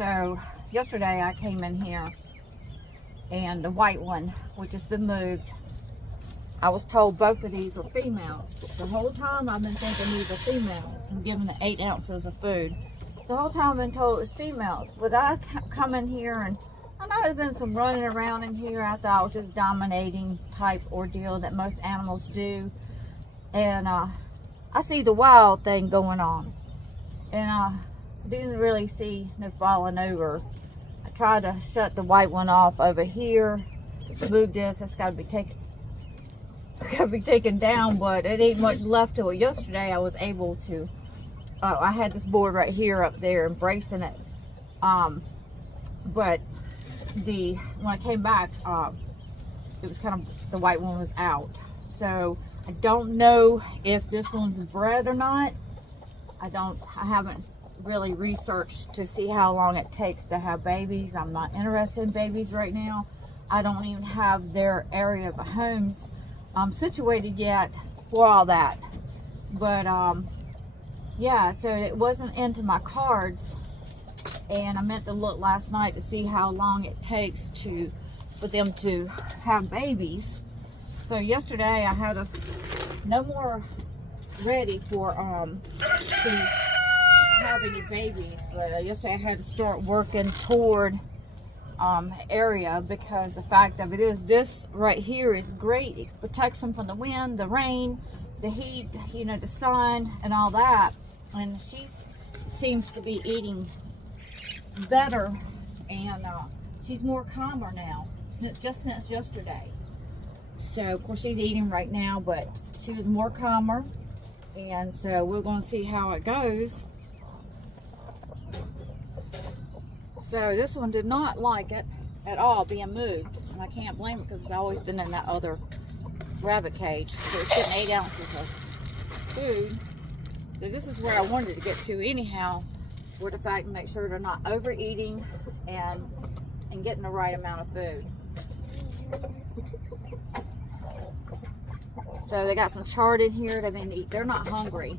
So yesterday I came in here and the white one, which has been moved, I was told both of these are females. The whole time I've been thinking these are females. I'm giving it 8 ounces of food. The whole time I've been told it was females. But I come in here and I know there's been some running around in here. I thought it was just dominating type ordeal that most animals do. And I see the wild thing going on. And I didn't really see no falling over. I tried to shut the white one off over here. Move this. It's got to be taken down, but it ain't much left to it. Yesterday I was able to, I had this board right here up there embracing it. But when I came back, it was kind of, the white one was out. So I don't know if this one's bred or not. I haven't really researched to see how long it takes to have babies. I'm not interested in babies right now. I don't even have their area of homes situated yet for all that. But yeah, so it wasn't into my cards, and I meant to look last night to see how long it takes for them to have babies. So yesterday I had no more ready for to have any babies, but yesterday I had to start working toward area, because the fact of it is, this right here is great. It protects them from the wind, the rain, the heat, you know, the sun and all that. And she seems to be eating better, and she's more calmer now just since yesterday. So of course she's eating right now, but she was more calmer, and so we're going to see how it goes. So this one did not like it at all being moved, and I can't blame it because it's always been in that other rabbit cage. So it's getting 8 ounces of food. So this is where I wanted to get to anyhow, for the fact to make sure they're not overeating and getting the right amount of food. So they got some chard in here. They're not hungry.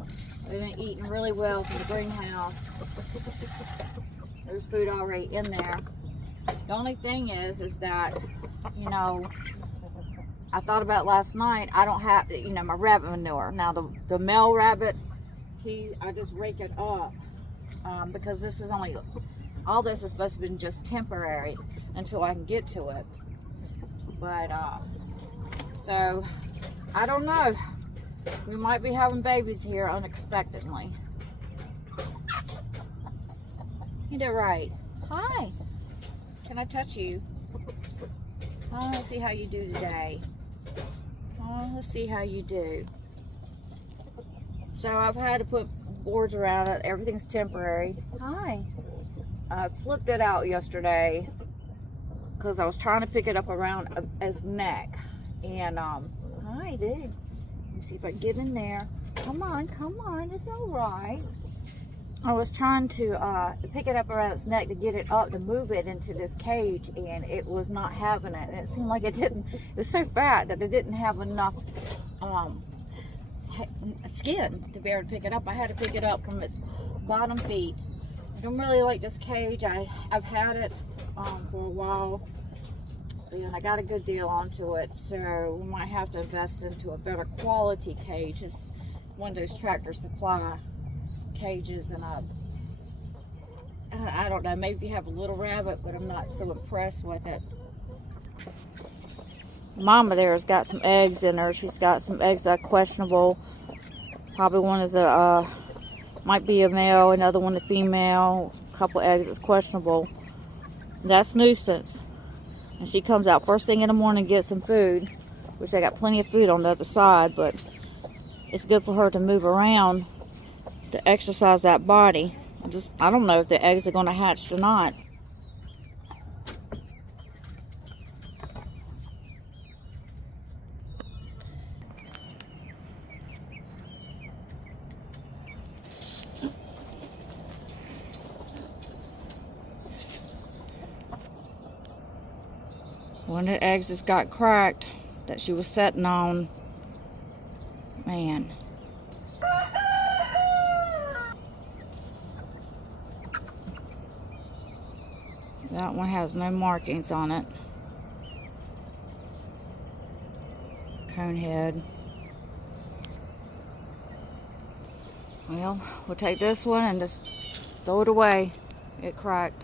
They've been eating really well from the greenhouse. There's food already in there. The only thing is that, you know, I thought about last night, I don't have, you know, my rabbit manure. Now the male rabbit, I just rake it up, because this is all this is supposed to be just temporary until I can get to it. But, so, I don't know. We might be having babies here unexpectedly. You did right. Hi. Can I touch you? Oh, let's see how you do today. Oh, let's see how you do. So I've had to put boards around it. Everything's temporary. Hi. I flipped it out yesterday because I was trying to pick it up around his neck. And, hi, dude. Let me see if I can get in there. Come on, it's all right. I was trying to pick it up around its neck to get it up to move it into this cage, and it was not having it. And it seemed like it was so fat that it didn't have enough skin to be able to pick it up. I had to pick it up from its bottom feet. I don't really like this cage. I've had it for a while, and I got a good deal onto it, so we might have to invest into a better quality cage. It's one of those Tractor Supply cages, and I don't know, maybe you have a little rabbit, but I'm not so impressed with it. Mama there has got some eggs in her. She's got some eggs that are questionable. Probably one is might be a male, another one a female, a couple eggs that's questionable. That's nuisance. And she comes out first thing in the morning to get some food, which I got plenty of food on the other side, but it's good for her to move around to exercise that body. I don't know if the eggs are going to hatch or not. One of the eggs has got cracked that she was sitting on. Man. That one has no markings on it. Cone head. Well, we'll take this one and just throw it away. It cracked.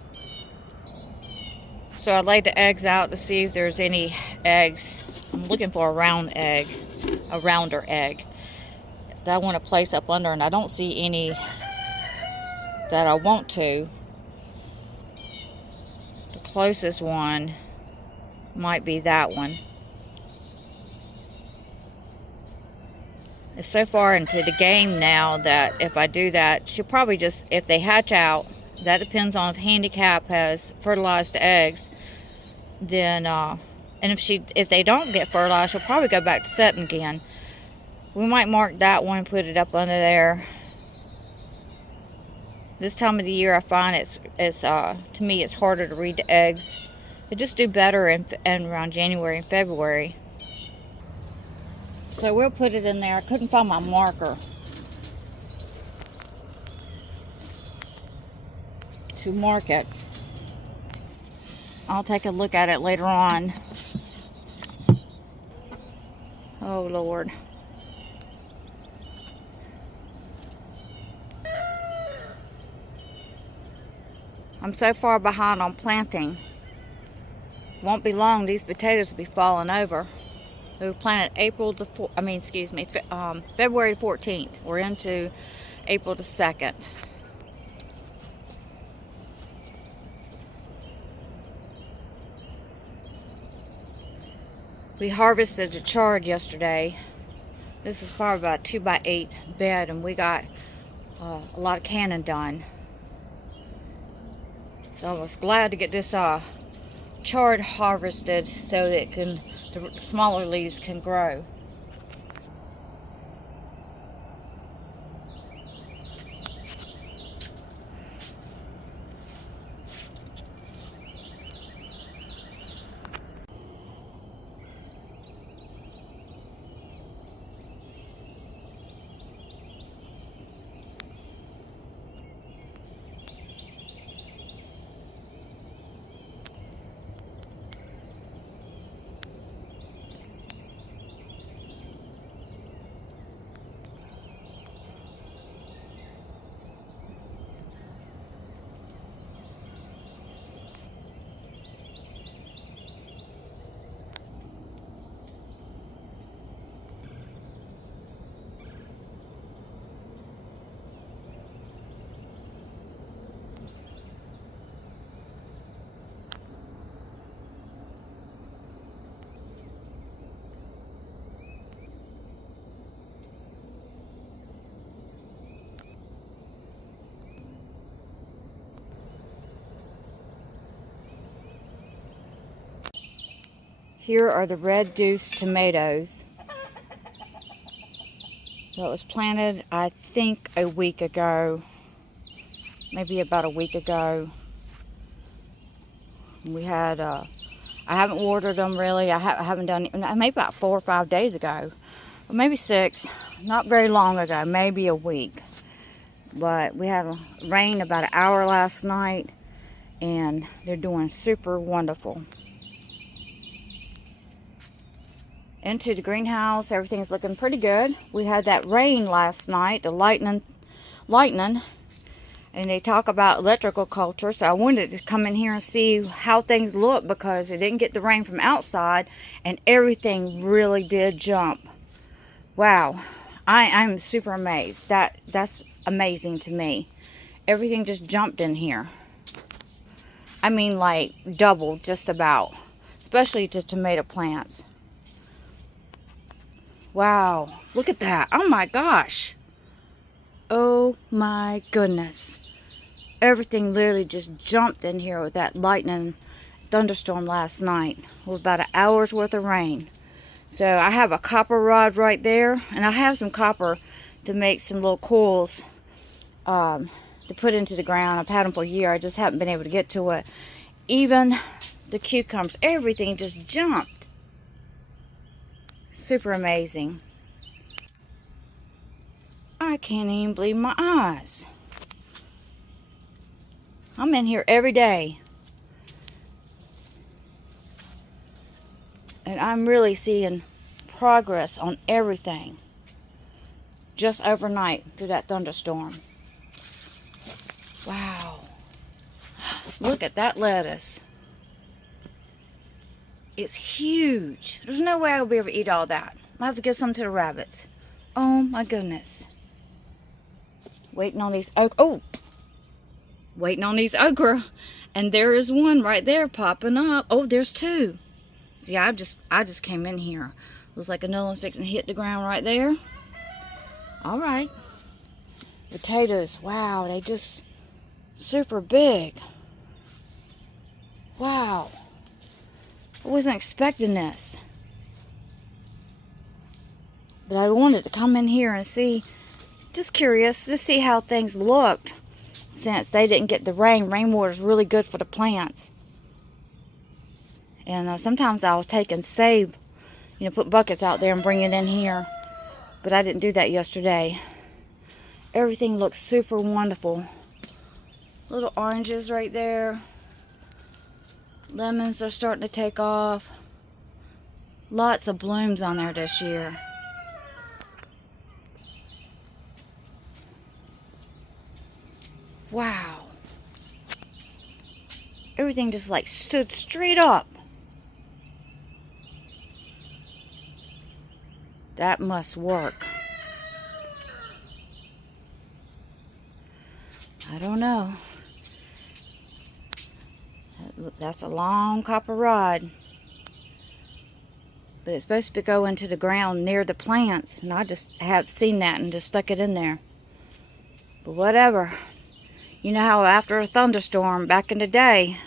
So I laid the eggs out to see if there's any eggs. I'm looking for a round egg, a rounder egg that I want to place up under, and I don't see any that I want to. The closest one might be that one. It's so far into the game now that if I do that, she'll probably just, if they hatch out, that depends on if Handicap has fertilized eggs, then and if they don't get fertilized, she'll probably go back to setting again. We might mark that one and put it up under there. This time of the year, I find it's to me it's harder to read the eggs. They just do better in around January and February. So we'll put it in there. I couldn't find my marker to mark it. I'll take a look at it later on. Oh Lord. I'm so far behind on planting. Won't be long, these potatoes will be falling over. They were planted February the 14th. We're into April the 2nd. We harvested the chard yesterday. This is probably about a 2x8 bed, and we got a lot of canning done. So I was glad to get this chard harvested so that the smaller leaves can grow. Here are the Red Deuce tomatoes that was planted, I think, a week ago. Maybe about a week ago. We had, I haven't watered them really. I haven't done, maybe about 4 or 5 days ago. Or maybe 6. Not very long ago. Maybe a week. But we had rain about an hour last night. And they're doing super wonderful. Into the greenhouse, everything's looking pretty good. We had that rain last night, the lightning, and they talk about electrical culture, so I wanted to come in here and see how things look because it didn't get the rain from outside, and everything really did jump. Wow, I'm super amazed. That's amazing to me. Everything just jumped in here. I mean, like doubled, just about, especially to tomato plants. Wow, look at that. Oh my gosh. Oh my goodness. Everything literally just jumped in here with that lightning thunderstorm last night with about an hour's worth of rain. So I have a copper rod right there, and I have some copper to make some little coils to put into the ground. I've had them for a year. I just haven't been able to get to it. Even the cucumbers, everything just jumped. Super amazing. I can't even believe my eyes. I'm in here every day. And I'm really seeing progress on everything. Just overnight through that thunderstorm. Wow. Look at that lettuce. It's huge. There's no way I'll be able to eat all that. I'll have to give some to the rabbits. Oh my goodness. Waiting on these waiting on these okra. And there is one right there popping up. Oh, there's two. See, I just came in here. Looks like another one's fixing to hit the ground right there. All right. Potatoes. Wow, they just super big. Wow. I wasn't expecting this. But I wanted to come in here and see, just curious, to see how things looked since they didn't get the rain. Rainwater is really good for the plants. And sometimes I'll take and save, put buckets out there and bring it in here. But I didn't do that yesterday. Everything looks super wonderful. Little oranges right there. Lemons are starting to take off. Lots of blooms on there this year. Wow. Everything just like stood straight up. That must work. I don't know. That's a long copper rod. But it's supposed to go into the ground near the plants. And I just have seen that and just stuck it in there. But whatever. You know how after a thunderstorm back in the day,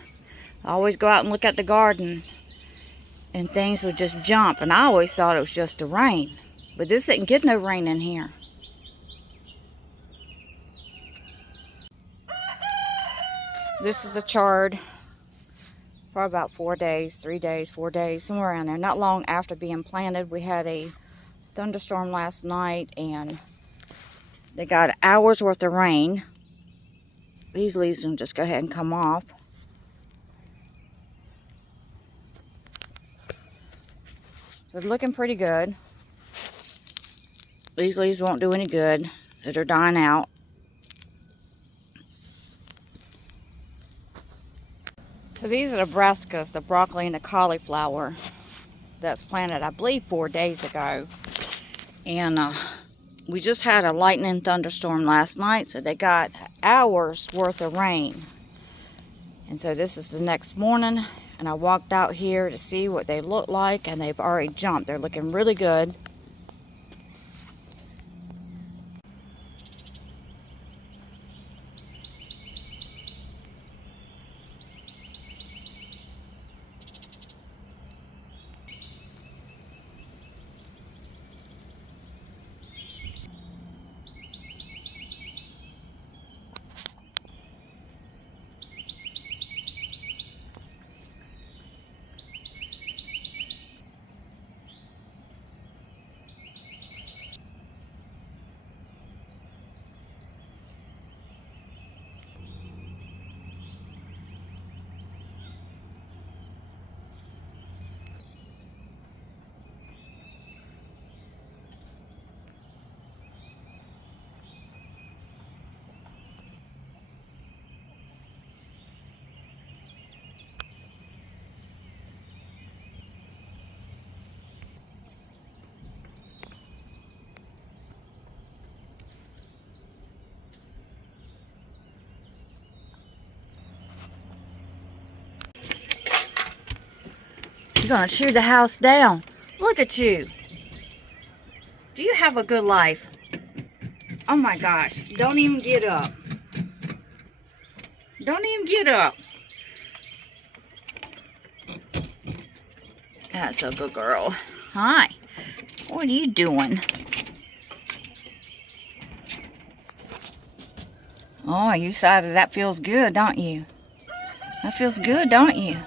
I always go out and look at the garden. And things would just jump. And I always thought it was just the rain. But this didn't get no rain in here. This is a chard for about 4 days, 3 days, 4 days, somewhere around there. Not long after being planted, we had a thunderstorm last night and they got hours worth of rain. These leaves will just go ahead and come off. So they're looking pretty good. These leaves won't do any good, so they're dying out. So these are the brassicas, the broccoli and the cauliflower that's planted, I believe, 4 days ago. And we just had a lightning thunderstorm last night, so they got hours worth of rain. And so this is the next morning, and I walked out here to see what they look like, and they've already jumped. They're looking really good. You're gonna chew the house down. Look at you. Do you have a good life? Oh my gosh. Don't even get up. Don't even get up. That's a good girl. Hi. What are you doing? Oh, you decided that feels good, don't you? That feels good, don't you?